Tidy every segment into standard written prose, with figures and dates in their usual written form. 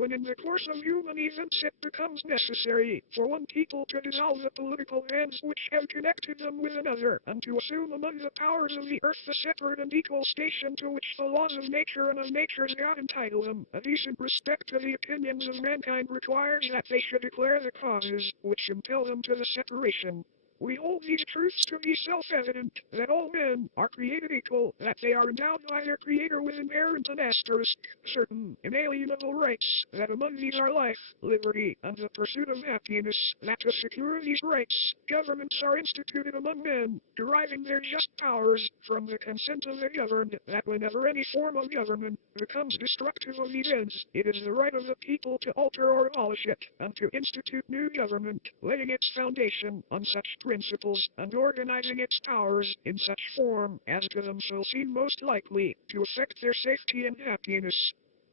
when in the course of human events it becomes necessary for one people to dissolve the political bands which have connected them with another, and to assume among the powers of the earth the separate and equal station to which the laws of nature and of nature's God entitle them, a decent respect to the opinions of mankind requires that they should declare the causes which impel them to the separation. We hold these truths to be self-evident, that all men are created equal, that they are endowed by their Creator with inherent and asterisk, certain, inalienable rights, that among these are life, liberty, and the pursuit of happiness, that to secure these rights, governments are instituted among men, deriving their just powers from the consent of the governed, that whenever any form of government becomes destructive of these ends, it is the right of the people to alter or abolish it, and to institute new government, laying its foundation on such principles, and organizing its powers in such form as to them shall seem most likely to affect their safety and happiness.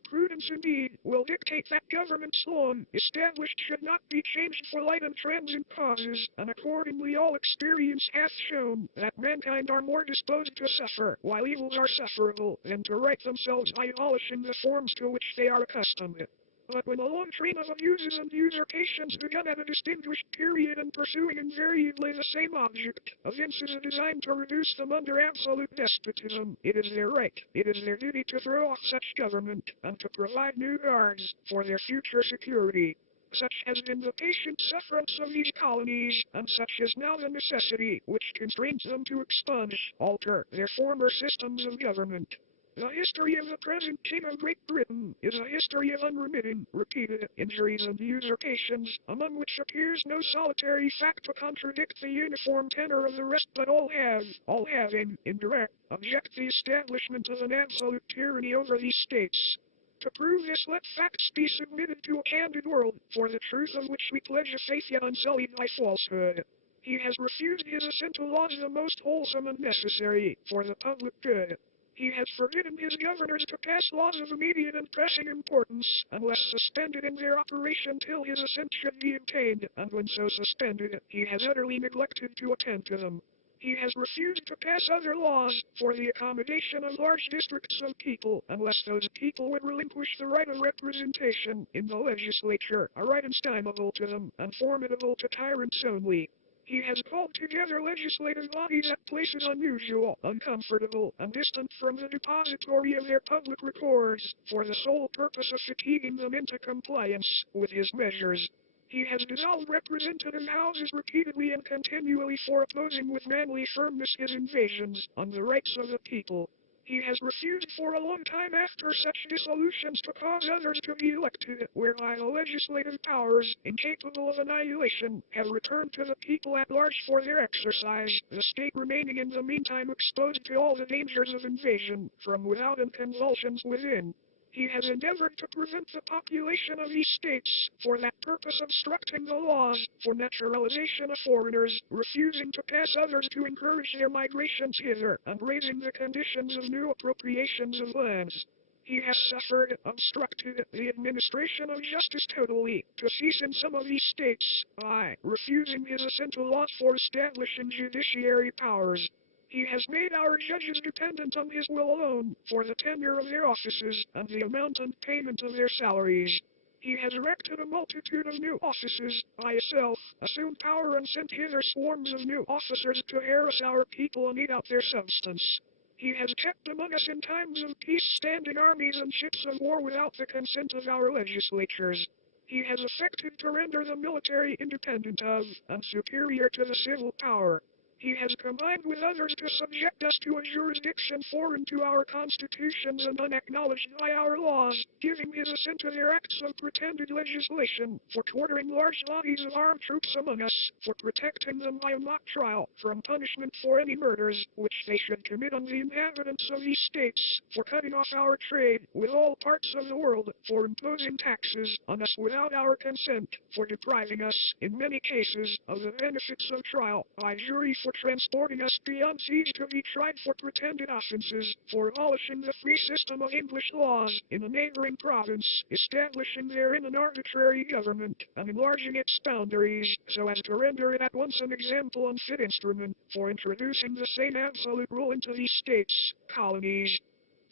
Prudence indeed will dictate that governments long established should not be changed for light and transient causes, and accordingly all experience hath shown that mankind are more disposed to suffer while evils are sufferable than to right themselves by abolishing the forms to which they are accustomed. But when a long train of abuses and usurpations begun at a distinguished period and pursuing invariably the same object, evinces a design to reduce them under absolute despotism, it is their right, it is their duty to throw off such government, and to provide new guards for their future security. Such has been the patient sufferance of these colonies, and such is now the necessity which constrains them to expunge, alter, their former systems of government. The history of the present King of Great Britain is a history of unremitting, repeated injuries and usurpations, among which appears no solitary fact to contradict the uniform tenor of the rest, but all have in indirect, object the establishment of an absolute tyranny over these states. To prove this, let facts be submitted to a candid world, for the truth of which we pledge a faith yet unsullied by falsehood. He has refused his assent to laws the most wholesome and necessary for the public good. He has forbidden his governors to pass laws of immediate and pressing importance, unless suspended in their operation till his assent should be obtained, and when so suspended, he has utterly neglected to attend to them. He has refused to pass other laws for the accommodation of large districts of people, unless those people would relinquish the right of representation in the legislature, a right inestimable to them, and formidable to tyrants only. He has called together legislative bodies at places unusual, uncomfortable, and distant from the depository of their public records, for the sole purpose of fatiguing them into compliance with his measures. He has dissolved representative houses repeatedly and continually for opposing with manly firmness his invasions on the rights of the people. He has refused for a long time after such dissolutions to cause others to be elected, whereby the legislative powers, incapable of annihilation, have returned to the people at large for their exercise, the state remaining in the meantime exposed to all the dangers of invasion, from without and convulsions within. He has endeavored to prevent the population of these states, for that purpose obstructing the laws for naturalization of foreigners, refusing to pass others to encourage their migrations hither, and raising the conditions of new appropriations of lands. He has suffered, obstructed, the administration of justice totally, to cease in some of these states, by refusing his assent to laws for establishing judiciary powers. He has made our judges dependent on his will alone, for the tenure of their offices, and the amount and payment of their salaries. He has erected a multitude of new offices, by himself, assumed power and sent hither swarms of new officers to harass our people and eat out their substance. He has kept among us in times of peace standing armies and ships of war without the consent of our legislatures. He has affected to render the military independent of, and superior to the civil power. He has combined with others to subject us to a jurisdiction foreign to our constitutions and unacknowledged by our laws, giving his assent to their acts of pretended legislation, for quartering large bodies of armed troops among us, for protecting them by a mock trial from punishment for any murders which they should commit on the inhabitants of these states, for cutting off our trade with all parts of the world, for imposing taxes on us without our consent, for depriving us, in many cases, of the benefits of trial by jury, for transporting us beyond seas to be tried for pretended offenses, for abolishing the free system of English laws in a neighboring province, establishing therein an arbitrary government, and enlarging its boundaries, so as to render it at once an example and fit instrument for introducing the same absolute rule into these states, colonies.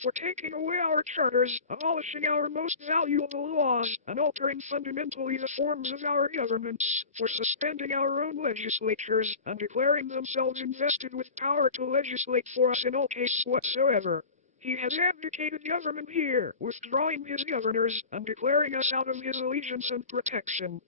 for taking away our charters, abolishing our most valuable laws, and altering fundamentally the forms of our governments, for suspending our own legislatures, and declaring themselves invested with power to legislate for us in all cases whatsoever. He has abdicated government here, withdrawing his governors, and declaring us out of his allegiance and protection.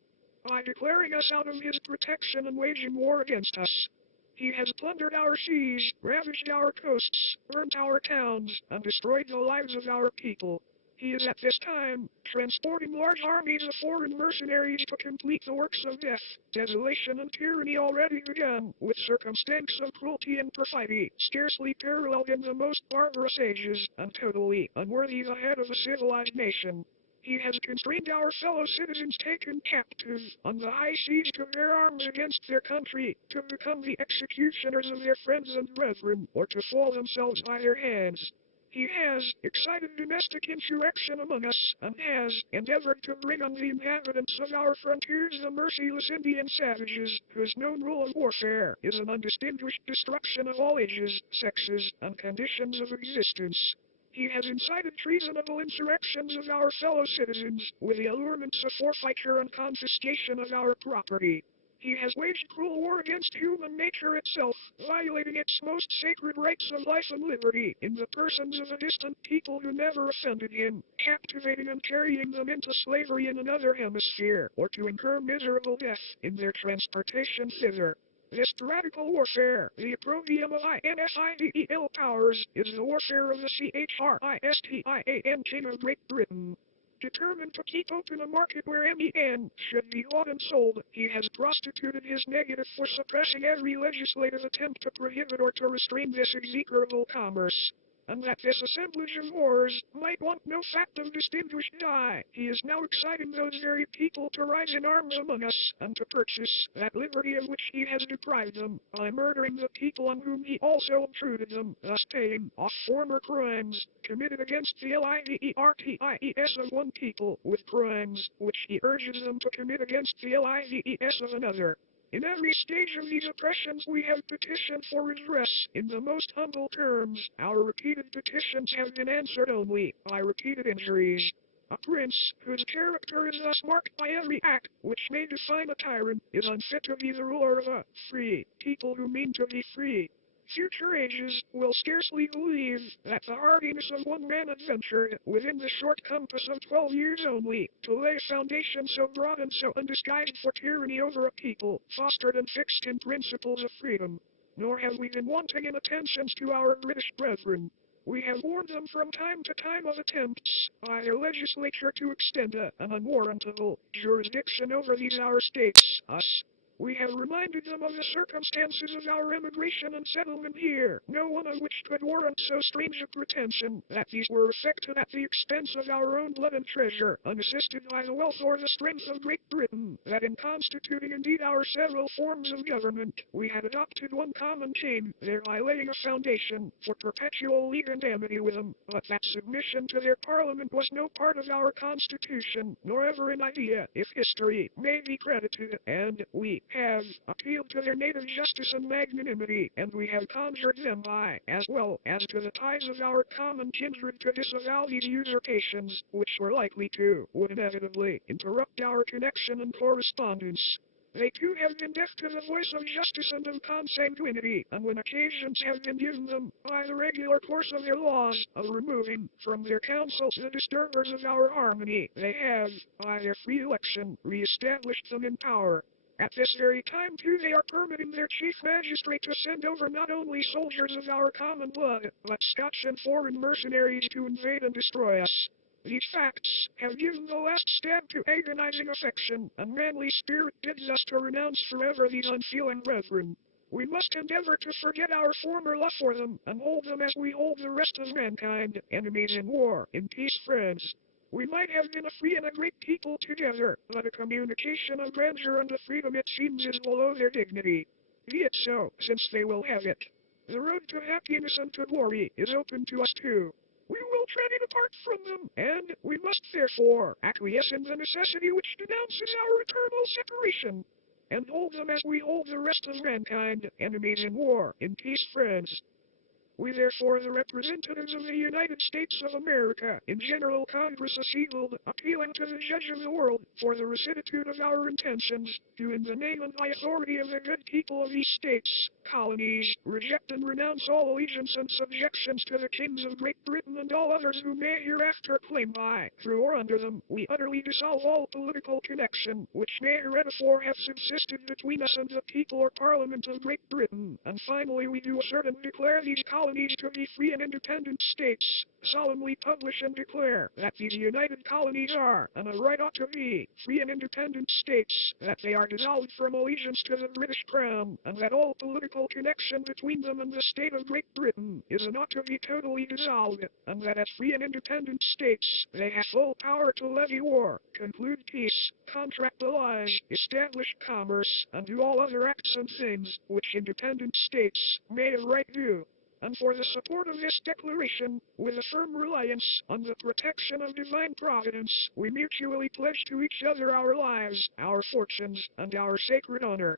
By declaring us out of his protection and waging war against us, he has plundered our seas, ravaged our coasts, burnt our towns, and destroyed the lives of our people. He is at this time transporting large armies of foreign mercenaries to complete the works of death, desolation, and tyranny already begun, with circumstance of cruelty and perfidy scarcely paralleled in the most barbarous ages, and totally unworthy the head of a civilized nation. He has constrained our fellow citizens taken captive on the high seas to bear arms against their country, to become the executioners of their friends and brethren, or to fall themselves by their hands. He has excited domestic insurrection among us, and has endeavored to bring on the inhabitants of our frontiers the merciless Indian savages, whose known rule of warfare is an undistinguished destruction of all ages, sexes, and conditions of existence. He has incited treasonable insurrections of our fellow citizens, with the allurements of forfeiture and confiscation of our property. He has waged cruel war against human nature itself, violating its most sacred rights of life and liberty, in the persons of a distant people who never offended him, captivating and carrying them into slavery in another hemisphere, or to incur miserable death in their transportation thither. This radical warfare, the opprobrium of INFIDEL powers, is the warfare of the CHRISTIAN King of Great Britain. Determined to keep open a market where MEN should be bought and sold, he has prostituted his negative for suppressing every legislative attempt to prohibit or to restrain this execrable commerce. And that this assemblage of whores might want no fact of distinguished dye, he is now exciting those very people to rise in arms among us, and to purchase that liberty of which he has deprived them, by murdering the people on whom he also obtruded them, thus paying off former crimes, committed against the LIVERTIES of one people, with crimes which he urges them to commit against the LIVES of another. In every stage of these oppressions we have petitioned for redress in the most humble terms. Our repeated petitions have been answered only by repeated injuries. A prince, whose character is thus marked by every act which may define a tyrant, is unfit to be the ruler of a free people who mean to be free. Future ages will scarcely believe that the hardiness of one man adventured, within the short compass of 12 years only, to lay a foundation so broad and so undisguised for tyranny over a people, fostered and fixed in principles of freedom. Nor have we been wanting in attentions to our British brethren. We have warned them from time to time of attempts by their legislature to extend an unwarrantable jurisdiction over these our states, us. We have reminded them of the circumstances of our emigration and settlement here, no one of which could warrant so strange a pretension, that these were effected at the expense of our own blood and treasure, unassisted by the wealth or the strength of Great Britain, that in constituting indeed our several forms of government, we had adopted one common chain, thereby laying a foundation for perpetual league and amity with them, but that submission to their parliament was no part of our constitution, nor ever an idea, if history may be credited, and we have appealed to their native justice and magnanimity, and we have conjured them by, as well as to the ties of our common kindred, to disavow these usurpations, which were likely to, would inevitably, interrupt our connection and correspondence. They too have been deaf to the voice of justice and of consanguinity, and when occasions have been given them, by the regular course of their laws, of removing from their councils the disturbers of our harmony, they have, by their free election, re-established them in power. At this very time, too, they are permitting their chief magistrate to send over not only soldiers of our common blood, but Scotch and foreign mercenaries to invade and destroy us. These facts have given the last stab to agonizing affection, and manly spirit bids us to renounce forever these unfeeling brethren. We must endeavor to forget our former love for them, and hold them as we hold the rest of mankind, enemies in war, in peace friends. We might have been a free and a great people together, but a communication of grandeur and of freedom it seems is below their dignity. Be it so, since they will have it. The road to happiness and to glory is open to us too. We will tread it apart from them, and we must therefore acquiesce in the necessity which denounces our eternal separation, and hold them as we hold the rest of mankind, enemies in war, in peace friends. We therefore, the representatives of the United States of America, in General Congress assembled, appealing to the judge of the world, for the rectitude of our intentions, do in the name and by authority of the good people of these states, colonies, reject and renounce all allegiance and subjections to the kings of Great Britain and all others who may hereafter claim by, through or under them, we utterly dissolve all political connection, which may heretofore have subsisted between us and the people or Parliament of Great Britain, and finally we do assert and declare these colonies to be free and independent states, solemnly publish and declare that these united colonies are, and of right ought to be, free and independent states, that they are dissolved from allegiance to the British Crown, and that all political connection between them and the state of Great Britain is and ought to be totally dissolved, and that as free and independent states, they have full power to levy war, conclude peace, contract allies, establish commerce, and do all other acts and things, which independent states may of right do. And for the support of this declaration, with a firm reliance on the protection of divine providence, we mutually pledge to each other our lives, our fortunes, and our sacred honor.